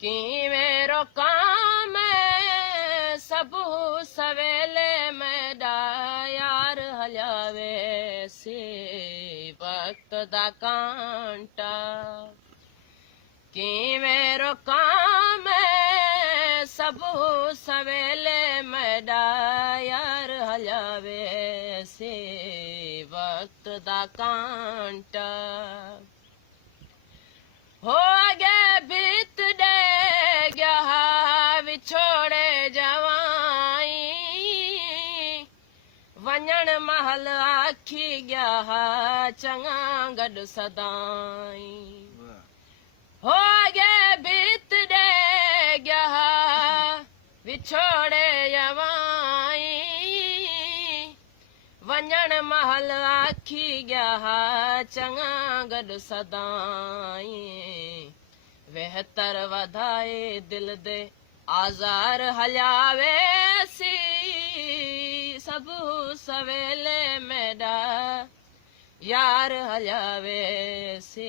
ਕਿਵੇਂ ਰੋਕਾਂ ਮੈਂ ਸਭੂ ਸਵੇਲੇ ਮੈਡਾ ਯਾਰ ਹਲਿਆਵੇ ਸੀ ਵਕਤ ਦਾ ਕਾਂਟਾ। ਕਿਵੇਂ ਰੋਕਾਂ ਮੈਂ ਸਭੂ ਸਵੇਲੇ ਮੈਡਾ ਯਾਰ ਹਲਿਆਵੇ ਸੀ ਵਕਤ ਦਾ ਕਾਂਟਾ। ਹੋ ਗਏ ਬੀਤ ਦੇ ਗਿਆ ਵਿਛੋੜੇ ਜਵਾਈ वञण महल आखी गया चङा गॾु सदाई। हो गए बीत दे गया विछोड़े जवाई वञण महल आखी गया चङा गॾु सदाई। बहितर वधाए दिल दे आज़ार हलियावे सी सबू सवेले मैडा यार हलियावे सी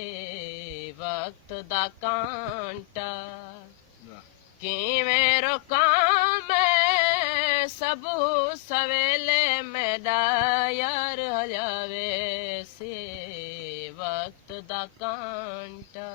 वक्त दा कांटा। किवें रोकां मैं सबू सवेले मैडा यार हलियावे सी वक्त दा कांटा।